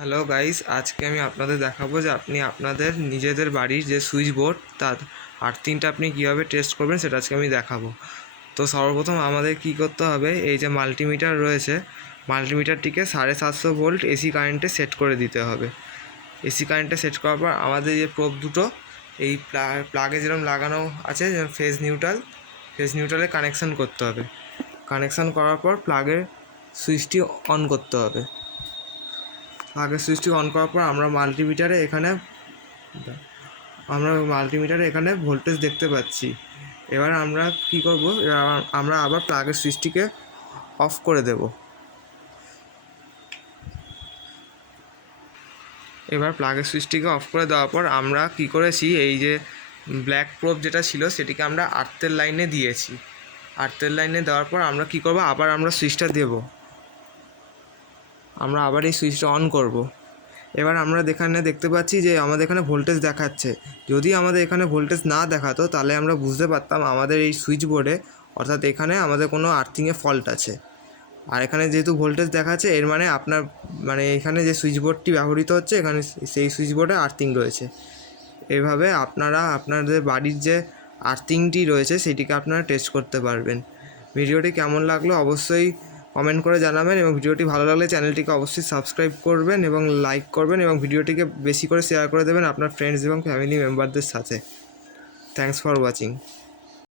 Hello guys, আজকে আমি আপনাদের দেখাবো যে আপনি আপনাদের নিজেদের বাড়ির যে সুইচ বোর্ড তার আর্থিংটা আপনি কীভাবে টেস্ট করবেন সেটা আজকে আমি দেখাবো। তো সর্বপ্রথম আমাদের কি করতে হবে, এই যে মাল্টিমিটার রয়েছে, মাল্টিমিটারটিকে 750 ভোল্ট এসি কারেন্টে সেট করে দিতে হবে। এসি কারেন্টে সেট করার পর আমাদের যে প্রোব দুটো এই প্লাগে যেরকম লাগানো আছে, যেমন ফেজ নিউট্রালে কানেকশান করতে হবে। কানেকশান করার পর প্লাগের সুইচটি অন করতে হবে। আগের সুইচটি অন করার পর আমরা মাল্টিমিটারে এখানে ভোল্টেজ দেখতে পাচ্ছি। এবার আমরা কি করব, আমরা আবার প্লাগের সুইচটিকে অফ করে দেব। এবার প্লাগের সুইচটিকে অফ করে দেওয়ার পর আমরা কি করেছি, এই যে ব্ল্যাক প্রোব যেটা ছিল সেটিকে আমরা আর্থের লাইনে দিয়েছি। আর্থের লাইনে দেওয়ার পর আমরা কি করব, আবার আমরা সুইচটা দেব। আমরা আবার এই সুইচটা অন করব। এবার আমরা এখানে দেখতে পাচ্ছি যে আমাদের এখানে ভোল্টেজ দেখাচ্ছে। যদি আমাদের এখানে ভোল্টেজ না দেখাতো তাহলে আমরা বুঝতে পারতাম আমাদের এই সুইচ বোর্ডে, অর্থাৎ এখানে আমাদের কোনো আর্থিংয়ে ফল্ট আছে। আর এখানে যেহেতু ভোল্টেজ দেখাচ্ছে, এর মানে এখানে যে সুইচ বোর্ডটি ব্যবহৃত হচ্ছে, এখানে সেই সুইচ বোর্ডে আর্থিং রয়েছে। এইভাবে আপনারা আপনাদের বাড়ির যে আর্থিংটি রয়েছে সেটিকে আপনারা টেস্ট করতে পারবেন। ভিডিওটি কেমন লাগলো অবশ্যই কমেন্ট করে জানাবেন, এবং ভিডিওটি ভালো লাগলে চ্যানেলটিকে অবশ্যই সাবস্ক্রাইব করবেন এবং লাইক করবেন, এবং ভিডিওটিকে বেশি করে শেয়ার করে দেবেন আপনার ফ্রেন্ডস এবং ফ্যামিলি মেম্বারদের সাথে। Thanks for watching.